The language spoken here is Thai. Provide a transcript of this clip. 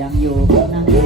ยังอยู่กับนางเอก